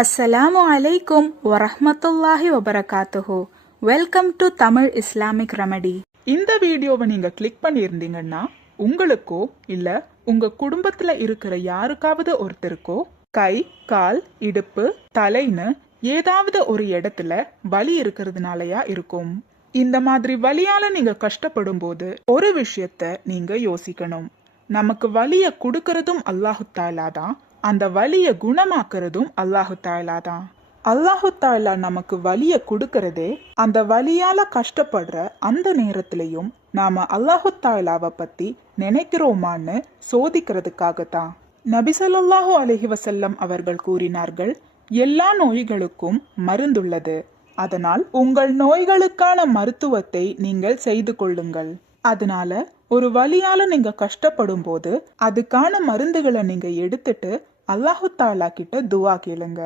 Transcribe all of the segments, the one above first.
அஸ்ஸலாமு அலைக்கும் வரஹ்மத்துல்லாஹி வபரகாத்துஹு. Welcome to Tamil Islamic remedy. இந்த வீடியோவை நீங்க கிளிக் பண்ணியிருந்தீங்கன்னா உங்களுக்கோ இல்ல உங்க குடும்பத்துல இருக்கிற யாருக்காவது ஒருத்தருக்கோ கை, கால், இடுப்பு, தலைன்னு ஏதாவது ஒரு இடத்துல வலி இருக்கிறதுனாலயா இருக்கும். இந்த மாதிரி வலியால நீங்க கஷ்டப்படும் போது ஒரு விஷயத்த நீங்க யோசிக்கணும். நமக்கு வலிய கொடுக்கறதும் அல்லாஹு தாலா தான், அந்த வலிய குணமாக்குறதும் அல்லாஹு தாலா தான். அல்லாஹு தாலா நமக்கு வலிய கொடுக்கறதே அந்த வலியால கஷ்டப்படுற அந்த நேரத்திலையும் நாம அல்லாஹு தாலாவை பத்தி நினைக்கிறோமான்னு சோதிக்கிறதுக்காகத்தான். நபி ஸல்லல்லாஹு அலைஹி வஸல்லம் அவர்கள் கூறினார்கள், எல்லா நோய்களுக்கும் மருந்துள்ளது, அதனால் உங்கள் நோய்களுக்கான மருத்துவத்தை நீங்கள் செய்து கொள்ளுங்கள். அதனால ஒரு வலியால நீங்க கஷ்டப்படும் போது அதுக்கான மருந்துகளை நீங்க எடுத்துட்டு அல்லாஹு தாலா கிட்ட துவா கேளுங்க.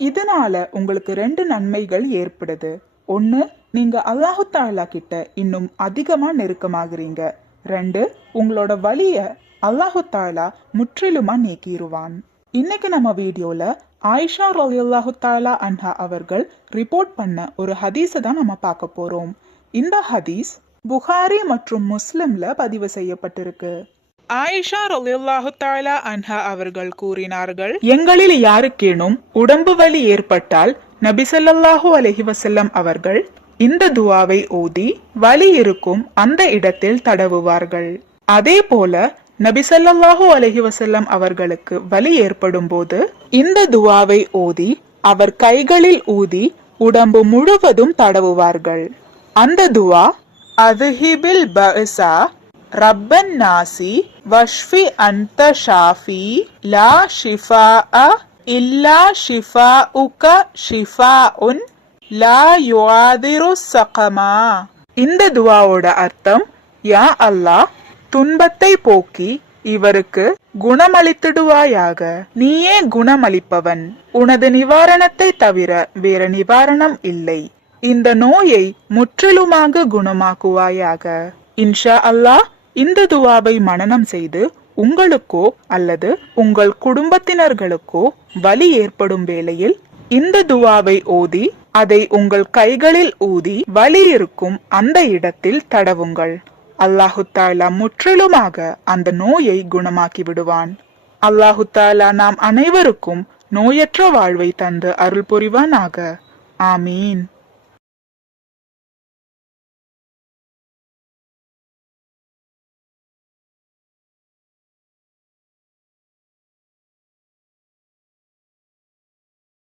இதனால உங்களுக்கு 2 நன்மைகள் ஏற்படுது. ஒண்ணு, நீங்க அல்லாஹு தாலா கிட்ட இன்னும் அதிகமா நெருக்கமாகறீங்க. 2, உங்களோட வலிய அல்லாஹு தாலா முற்றிலுமா நீக்கிடுவான். இன்னைக்கு நம்ம வீடியோல ஆயிஷா ரலியல்லாஹு தஆலா அன்ஹா அவர்கள் ரிப்போர்ட் பண்ண ஒரு ஹதீஸை தான் நம்ம பார்க்க போறோம். இந்த ஹதீஸ் புகாரி மற்றும் முஸ்லிம்ல பதிவு செய்யப்பட்டிருக்கு. ஆயிஷா ரலியல்லாஹு தஆலா அன்ஹா அவர்கள் கூறினார்கள், எங்களில் யாருக்கேனும் உடம்பு வலி ஏற்பட்டால் நபி ஸல்லல்லாஹு அலைஹி வஸல்லம் அவர்கள் இந்த துஆவை ஓதி வலி இருக்கும் அந்த இடத்தில் தடவுவார்கள். அதே போல நபி ஸல்லல்லாஹு அலைஹி வஸல்லம் அவர்களுக்கு வலி ஏற்படும் போது இந்த துஆவை ஓதி அவர் கைகளில் ஊதி உடம்பு முழுவதும் தடவுவார்கள். அந்த துஆ, அதுஹிபில் பஅஸா ரப்பன் நாசி வஷ்ஃபி அன்த ஷாஃபி லா ஷிஃபாஅ இல்லா ஷிஃபாஉக ஷிஃபாஉன் லா யுஆதிரு ஸகமா. இந்த துஆவோட அர்த்தம், யா அல்லாஹ், துன்பத்தை போக்கி இவருக்கு குணமளித்திடுவாயாக. நீயே குணமளிப்பவன், உனது நிவாரணத்தை தவிர வேற நிவாரணம் இல்லை. இந்த நோயை முற்றிலுமாக குணமாக்குவாயாக. இன்ஷா அல்லாஹ் இந்த துஆவை மனனம் செய்து உங்களுக்கோ அல்லது உங்கள் குடும்பத்தினர்களுக்கோ வலி ஏற்படும் வேளையில் இந்த துஆவை ஓதி அதை உங்கள் கைகளில் ஊதி வலி இருக்கும் அந்த இடத்தில் தடவுங்கள். அல்லாஹு தாலா முற்றிலுமாக அந்த நோயை குணமாக்கி விடுவான். அல்லாஹு தாலா நாம் அனைவருக்கும் நோயற்ற வாழ்வை தந்து அருள் புரிவானாக. ஆமீன்.